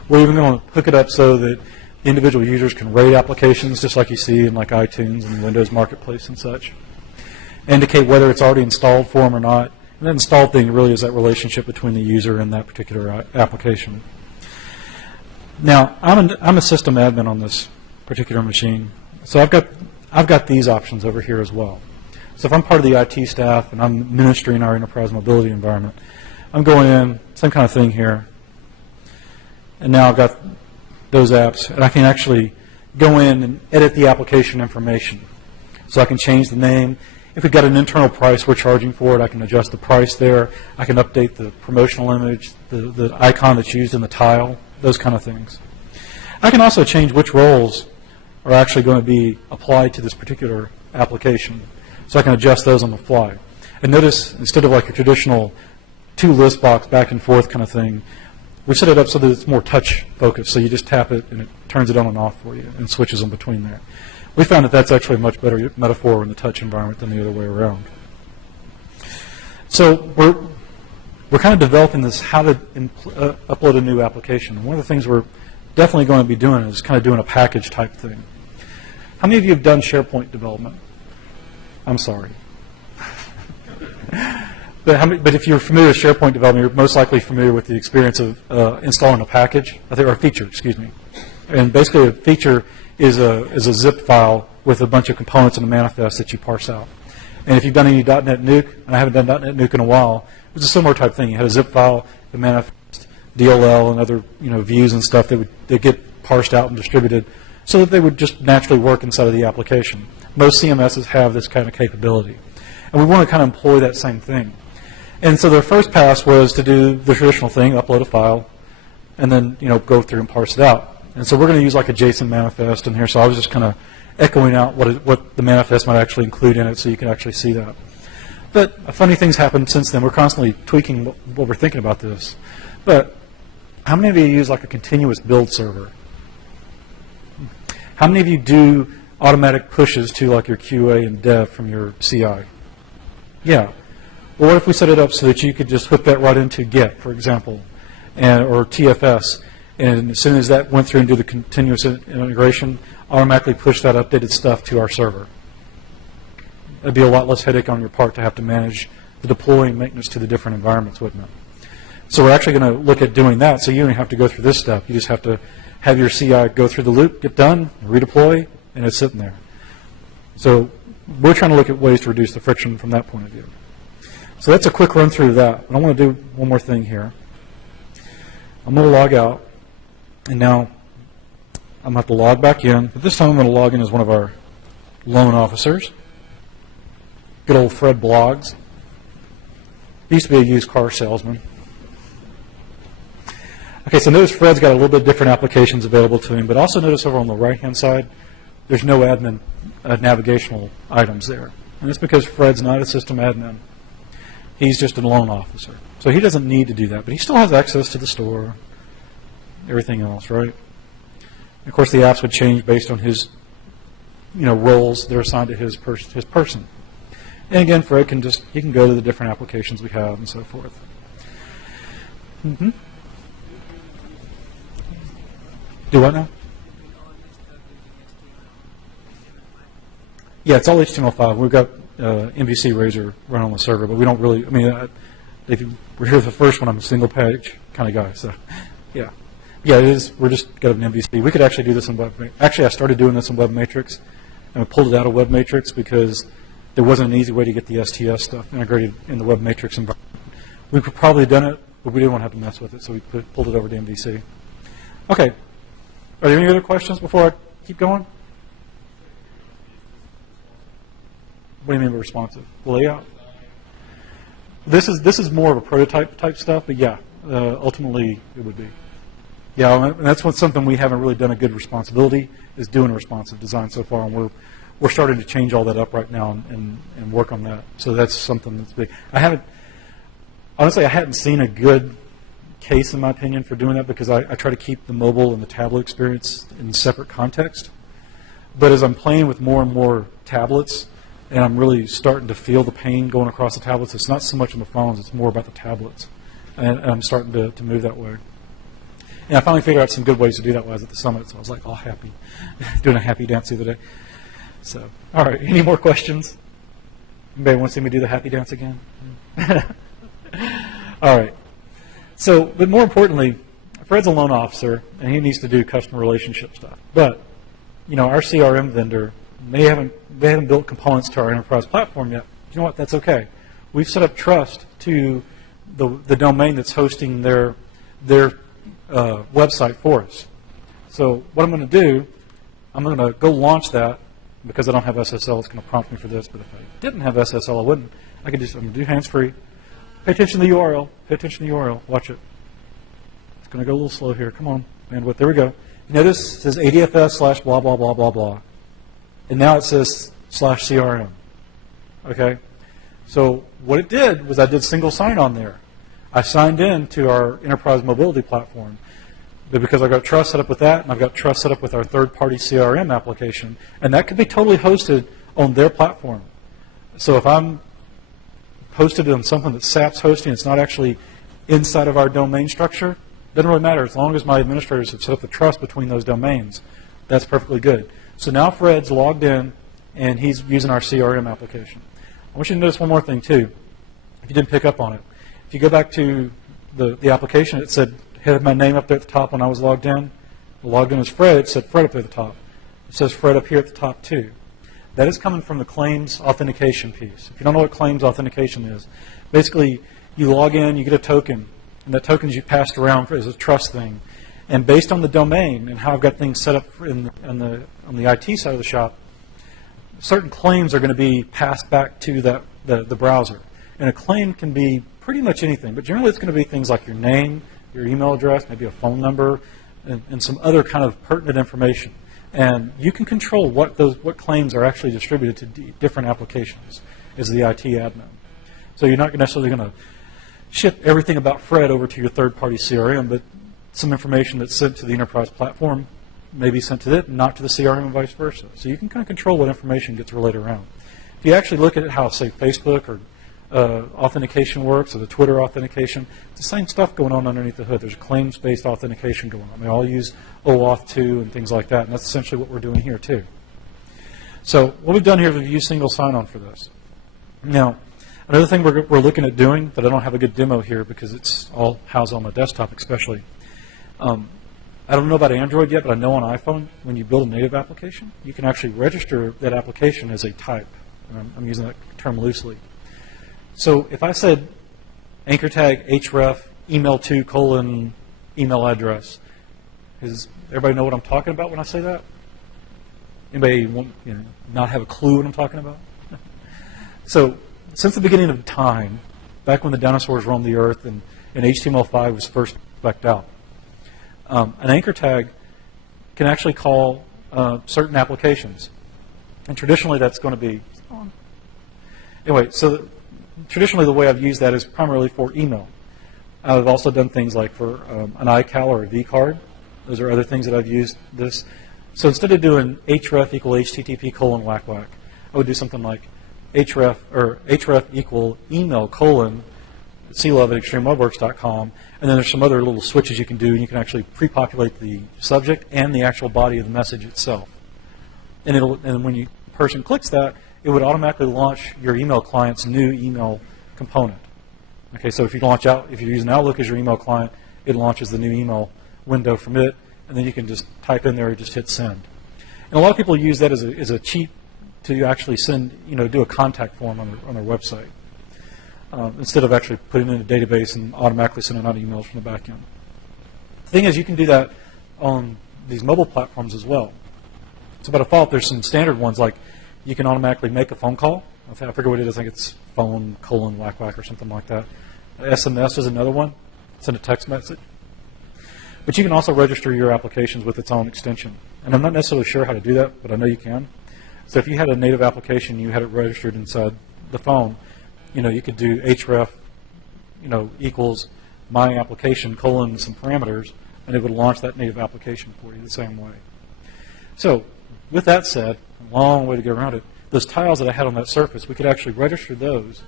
We're even going to hook it up so that individual users can rate applications just like you see in like iTunes and Windows Marketplace and such. Indicate whether it's already installed for them or not. And that installed thing really is that relationship between the user and that particular application. Now, I'm a system admin on this particular machine, so I've got these options over here as well. So if I'm part of the IT staff and I'm administering our enterprise mobility environment, I'm going in, same kind of thing here, and now I've got those apps, and I can actually go in and edit the application information. So I can change the name. If we've got an internal price we're charging for it, I can adjust the price there. I can update the promotional image, the icon that's used in the tile, those kind of things. I can also change which roles are actually going to be applied to this particular application. So I can adjust those on the fly. And notice, instead of like your traditional 2-list box back and forth kind of thing, we set it up so that it's more touch focused. So you just tap it and it turns it on and off for you and switches them between there. We found that that's actually a much better metaphor in the touch environment than the other way around. So we're kind of developing this how to upload a new application. And one of the things we're definitely going to be doing is kind of doing a package type thing. How many of you have done SharePoint development? I'm sorry. But if you're familiar with SharePoint development, you're most likely familiar with the experience of installing a package, or a feature, excuse me. And basically a feature is a zip file with a bunch of components in a manifest that you parse out. And if you've done any .NET Nuke, and I haven't done .NET Nuke in a while, it was a similar type thing. You had a zip file, a manifest, DLL, and other views and stuff that get parsed out and distributed so that they would just naturally work inside of the application. Most CMSs have this kind of capability. And we want to kind of employ that same thing. And so the first pass was to do the traditional thing, upload a file, and then go through and parse it out. And so we're going to use like a JSON manifest in here. So I was just kind of echoing out what the manifest might actually include in it so you can actually see that. But funny things happened since then. We're constantly tweaking what we're thinking about this. But how many of you use like a continuous build server? How many of you do automatic pushes to like your QA and dev from your CI? Yeah. Well, what if we set it up so that you could just hook that right into Git, for example, or TFS, and as soon as that went through and do the continuous integration, automatically push that updated stuff to our server? That'd be a lot less headache on your part to have to manage the deploying maintenance to the different environments, wouldn't it? So we're actually going to look at doing that, so you don't have to go through this step. You just have to have your CI go through the loop, get done, redeploy, and it's sitting there. So we're trying to look at ways to reduce the friction from that point of view. So that's a quick run through of that. But I want to do one more thing here. I'm going to log out, and now I'm going to have to log back in. But this time I'm going to log in as one of our loan officers. Good old Fred Blogs. He used to be a used car salesman. Okay, so notice Fred's got a little bit different applications available to him, but also notice over on the right-hand side, there's no admin navigational items there. And that's because Fred's not a system admin. He's just a loan officer. So he doesn't need to do that, but he still has access to the store, everything else, right? And of course, the apps would change based on his, roles that are assigned to his person. And again, Fred he can go to the different applications we have and so forth. Mm-hmm. Do what now? Yeah, it's all HTML5. We've got MVC Razor run on the server, but we don't really, if you were here for the first one, I'm a single page kind of guy, so yeah. Yeah, it is. We're just got an MVC. We could actually do this in Web. Actually, I started doing this in Web Matrix, and I pulled it out of Web Matrix because there wasn't an easy way to get the STS stuff integrated in the Web Matrix environment. We could probably have done it, but we didn't want to have to mess with it, so we pulled it over to MVC. Okay. Are there any other questions before I keep going? What do you mean by responsive? Layout? This is more of a prototype type stuff, but yeah, ultimately it would be. Yeah, and that's something we haven't really done a good responsibility is doing a responsive design so far, and we're starting to change all that up right now and work on that. So that's something that's big. Honestly, I hadn't seen a good case, in my opinion, for doing that because I try to keep the mobile and the tablet experience in separate context. But as I'm playing with more and more tablets, and I'm really starting to feel the pain going across the tablets, it's not so much on the phones, it's more about the tablets. And I'm starting to move that way. And I finally figured out some good ways to do that while I was at the summit, so I was like all happy, doing a happy dance the other day. So, all right, any more questions? Anybody want to see me do the happy dance again? All right. So, but more importantly, Fred's a loan officer, and he needs to do customer relationship stuff. But, our CRM vendor, they haven't built components to our enterprise platform yet. You know what? That's okay. We've set up trust to the domain that's hosting their website for us. So what I'm going to do, I'm going to go launch that because I don't have SSL. It's going to prompt me for this. But if I didn't have SSL, I wouldn't. I'm going to do hands-free. Pay attention to the URL. Pay attention to the URL. Watch it. It's going to go a little slow here. Come on, bandwidth. There we go. You notice it says ADFS / blah, blah, blah, blah, blah. And now it says /CRM. Okay? So what it did was I did single sign-on there. I signed in to our enterprise mobility platform. But because I've got trust set up with that, and I've got trust set up with our third-party CRM application, and that could be totally hosted on their platform. So if I'm hosted on something that SAP's hosting, it's not actually inside of our domain structure, doesn't really matter. As long as my administrators have set up the trust between those domains, that's perfectly good. So now Fred's logged in, and he's using our CRM application. I want you to notice one more thing, too, if you didn't pick up on it. If you go back to the application, it had my name up there at the top when I was logged in. I logged in as Fred. It said Fred up there at the top. It says Fred up here at the top, too. That is coming from the claims authentication piece. If you don't know what claims authentication is, basically you log in, you get a token, and that token you passed around as a trust thing. And based on the domain and how I've got things set up on the IT side of the shop, certain claims are going to be passed back to the browser. And a claim can be pretty much anything, but generally it's going to be things like your name, your email address, maybe a phone number, and some other kind of pertinent information. And you can control what claims are actually distributed to different applications as the IT admin. So you're not necessarily going to ship everything about Fred over to your third-party CRM, but some information that's sent to the enterprise platform may be sent to it, not to the CRM and vice versa. So you can kind of control what information gets relayed around. If you actually look at how, say, Facebook or authentication works, or the Twitter authentication, it's the same stuff going on underneath the hood. There's claims-based authentication going on. They all use OAuth 2 and things like that, and that's essentially what we're doing here too. So what we've done here is we've used single sign-on for this. Now, another thing we're looking at doing that I don't have a good demo here because it's all housed on my desktop especially. I don't know about Android yet, but I know on iPhone, when you build a native application, you can actually register that application as a type. And I'm using that term loosely. So if I said anchor tag href email2: email address. Does everybody know what I'm talking about when I say that? Anybody not have a clue what I'm talking about? So since the beginning of time, back when the dinosaurs roamed the earth and HTML5 was first specced out, an anchor tag can actually call certain applications. And traditionally that's going to be, anyway, so traditionally the way I've used that is primarily for email. I've also done things like for an iCal or a vCard. Those are other things that I've used this. So instead of doing href equal http colon whack whack, I would do something like href equal email colon clove at extremewebworks.com, and then there's some other little switches you can do, and you can actually pre-populate the subject and the actual body of the message itself. And when a person clicks that, it would automatically launch your email client's new email component. Okay, so if you're using Outlook as your email client, it launches the new email window from it, and then you can just type in there and just hit send. And a lot of people use that as a cheat to actually send, do a contact form on their website, instead of actually putting it in a database and automatically sending out emails from the back end. The thing is, you can do that on these mobile platforms as well. So by default, there's some standard ones, like you can automatically make a phone call. I forget what it is. I think it's phone colon whack whack or something like that. SMS is another one. Send a text message. But you can also register your applications with its own extension. And I'm not necessarily sure how to do that, but I know you can. So if you had a native application, you had it registered inside the phone, you could do href, equals my application colon some parameters, and it would launch that native application for you the same way. So with that said, a long way to get around it, those tiles that I had on that surface, we could actually register those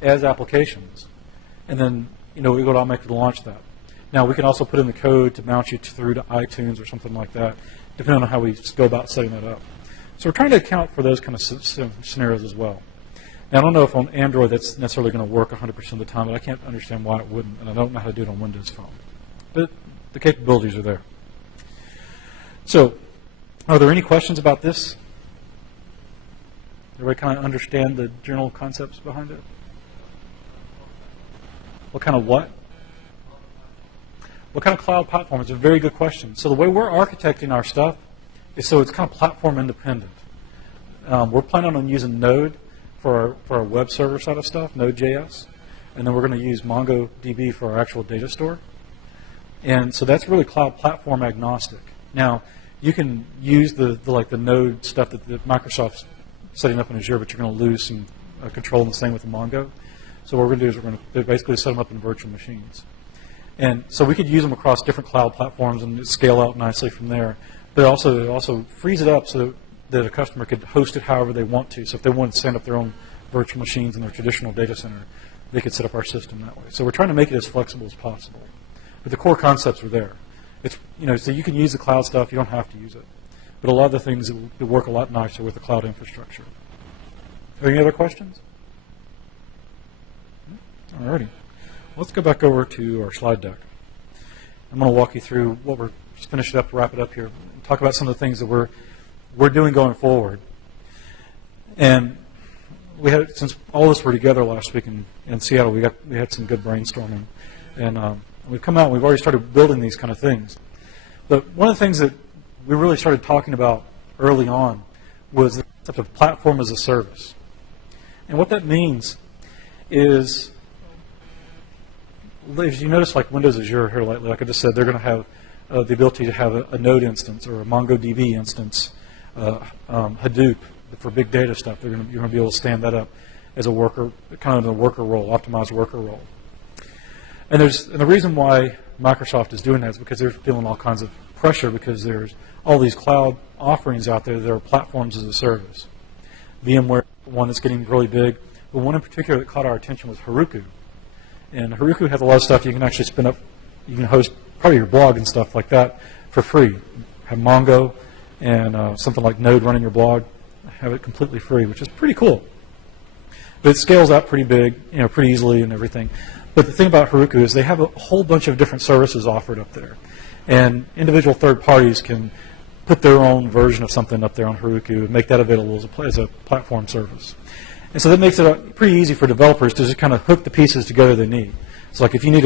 as applications, and then it would automatically launch that. Now we can also put in the code to mount you through to iTunes or something like that, depending on how we go about setting that up. So we're trying to account for those kind of scenarios as well. Now I don't know if on Android that's necessarily going to work 100% of the time, but I can't understand why it wouldn't, and I don't know how to do it on Windows Phone. But the capabilities are there. So are there any questions about this? Everybody kind of understand the general concepts behind it? What kind of what? What kind of cloud platform? It's a very good question. So the way we're architecting our stuff is so it's kind of platform independent. We're planning on using Node for our web server side of stuff, Node.js, and then we're going to use MongoDB for our actual data store. And so that's really cloud platform agnostic. Now, you can use the Node stuff that Microsoft's setting up in Azure, but you're going to lose some control and the same with the Mongo. So what we're going to do is we're going to basically set them up in virtual machines. And so we could use them across different cloud platforms and scale out nicely from there. But it also frees it up so that a customer could host it however they want to. So if they want to stand up their own virtual machines in their traditional data center, they could set up our system that way. So we're trying to make it as flexible as possible. But the core concepts are there. It's, so you can use the cloud stuff. You don't have to use it. But a lot of the things that work a lot nicer with the cloud infrastructure. Are there any other questions? All righty. Let's go back over to our slide deck. I'm going to walk you through what we're just finish it up, wrap it up here, and talk about some of the things that we're doing going forward. And we had, since all of us were together last week in Seattle, we had some good brainstorming, and we've come out and we've already started building these kind of things. But one of the things that we really started talking about early on was the concept of platform as a service. And what that means is, if you notice, like Windows Azure here lately, like I just said, they're going to have the ability to have a Node instance or a MongoDB instance, Hadoop for big data stuff. You're going to be able to stand that up as a worker, kind of a worker role, optimized worker role. And the reason why Microsoft is doing that is because they're feeling all kinds of pressure because there's all these cloud offerings out there that are platforms as a service. VMware, one that's getting really big, but one in particular that caught our attention was Heroku. And Heroku has a lot of stuff you can actually spin up. You can host probably your blog and stuff like that for free. Have Mongo and something like Node running your blog. Have it completely free, which is pretty cool. But it scales out pretty big, pretty easily and everything. But the thing about Heroku is they have a whole bunch of different services offered up there. And individual third parties can put their own version of something up there on Heroku and make that available as a platform service. And so that makes it pretty easy for developers to just kind of hook the pieces together they need. So like if you need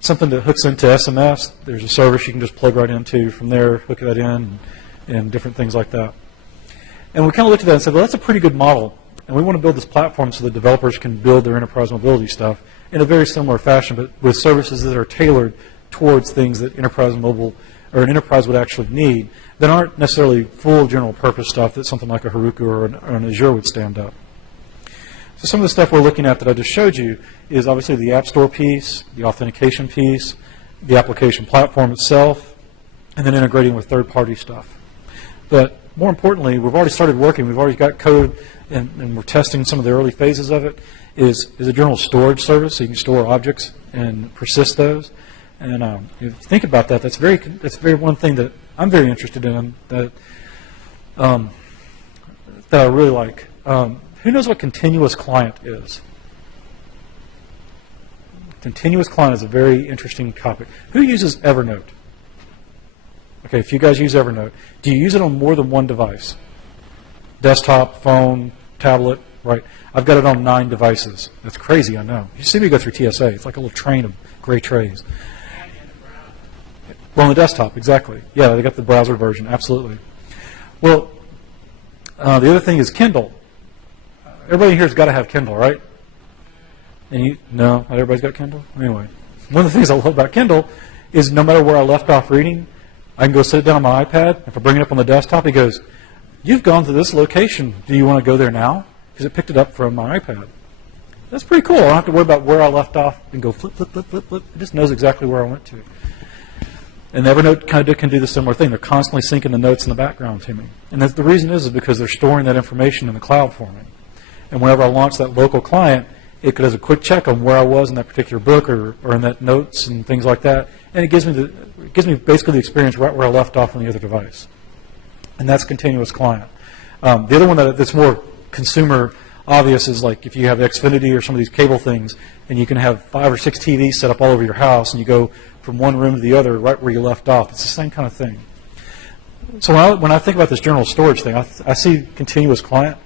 something that hooks into SMS. There's a service you can just plug right into from there, hook that in, and different things like that. And we kind of looked at that and said, well, that's a pretty good model. And we want to build this platform so that developers can build their enterprise mobility stuff in a very similar fashion, but with services that are tailored towards things that enterprise mobile or an enterprise would actually need that aren't necessarily full general purpose stuff that something like a Heroku or an Azure would stand up. So some of the stuff we're looking at that I just showed you is obviously the App Store piece, the authentication piece, the application platform itself, and then integrating with third-party stuff. But more importantly, we've already started working. We've already got code, and we're testing some of the early phases of it, is a general storage service, so you can store objects and persist those. And if you think about that, that's very one thing that I'm very interested in that I really like. Who knows what continuous client is? Continuous client is a very interesting topic. Who uses Evernote? Okay, if you guys use Evernote, do you use it on more than one device? Desktop, phone, tablet, right? I've got it on 9 devices. That's crazy, I know. You see me go through TSA. It's like a little train of gray trays. Well, on the desktop, exactly. Yeah, they got the browser version, absolutely. Well, the other thing is Kindle. Everybody here has got to have Kindle, right? And no, not everybody's got Kindle? Anyway, one of the things I love about Kindle is no matter where I left off reading, I can go sit down on my iPad. If I bring it up on the desktop, it goes, you've gone to this location. Do you want to go there now? Because it picked it up from my iPad. That's pretty cool. I don't have to worry about where I left off and go flip, flip, flip, flip, flip. It just knows exactly where I went to. And Evernote kind of can do the similar thing. They're constantly syncing the notes in the background to me. And the reason is because they're storing that information in the cloud for me. And whenever I launch that local client, it does a quick check on where I was in that particular book or in that notes and things like that. And it gives me basically the experience right where I left off on the other device. And that's continuous client. The other one that's more consumer obvious is like if you have Xfinity or some of these cable things, and you can have 5 or 6 TVs set up all over your house, and you go from one room to the other right where you left off. It's the same kind of thing. So when I think about this general storage thing, I see continuous client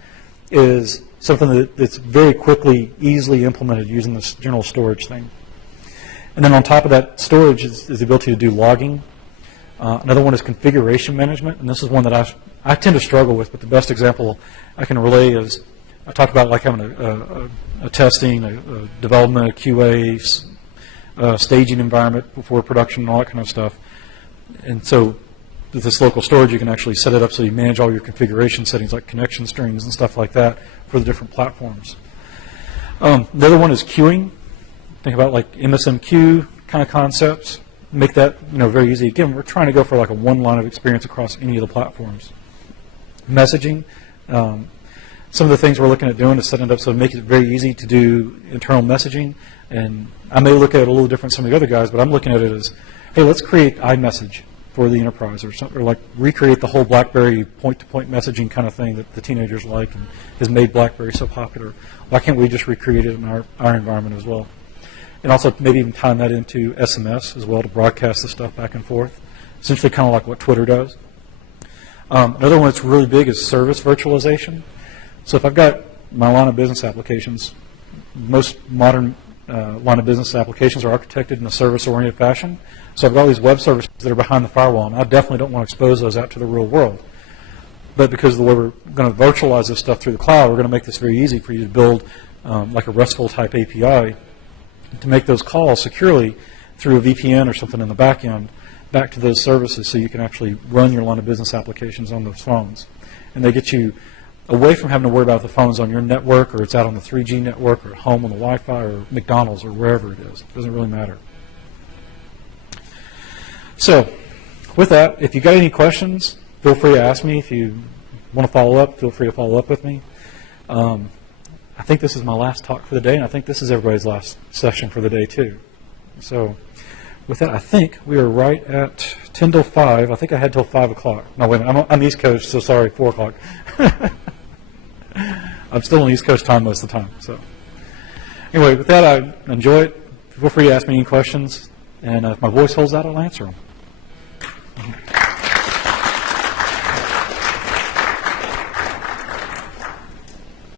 is something that's very quickly, easily implemented using this general storage thing. And then on top of that storage is the ability to do logging. Another one is configuration management, and this is one that I tend to struggle with, but the best example I can relay is I talk about like having a testing, a development, a QA, staging environment before production and all that kind of stuff. And so with this local storage, you can actually set it up so you manage all your configuration settings like connection strings and stuff like that for the different platforms. The other one is queuing. Think about like MSMQ kind of concepts. Make that very easy. Again, we're trying to go for like a one line of experience across any of the platforms. Messaging. Some of the things we're looking at doing is setting it up so it makes it very easy to do internal messaging. And I may look at it a little different than some of the other guys, but I'm looking at it as, hey, let's create iMessage for the enterprise or something, or like recreate the whole BlackBerry point-to-point messaging kind of thing that the teenagers like and has made BlackBerry so popular. Why can't we just recreate it in our environment as well? And also maybe even tying that into SMS as well to broadcast the stuff back and forth, essentially kind of like what Twitter does. Another one that's really big is service virtualization. So if I've got my line of business applications, most modern line of business applications are architected in a service-oriented fashion. So I've got all these web services that are behind the firewall, and I definitely don't want to expose those out to the real world. But because of the way we're going to virtualize this stuff through the cloud, we're going to make this very easy for you to build like a RESTful type API to make those calls securely through a VPN or something in the back end back to those services so you can actually run your line of business applications on those phones. And they get you away from having to worry about the phones on your network or it's out on the 3G network or at home on the Wi-Fi or McDonald's or wherever it is. It doesn't really matter. So with that, if you've got any questions, feel free to ask me. If you want to follow up, feel free to follow up with me. I think this is my last talk for the day, and I think this is everybody's last session for the day too. So with that, I think we are right at 10 till 5. I think I had till 5 o'clock. No, wait a minute. I'm East Coast, so sorry, 4 o'clock. I'm still on East Coast time most of the time. So anyway, with that, I enjoy it. Feel free to ask me any questions, and if my voice holds out, I'll answer them.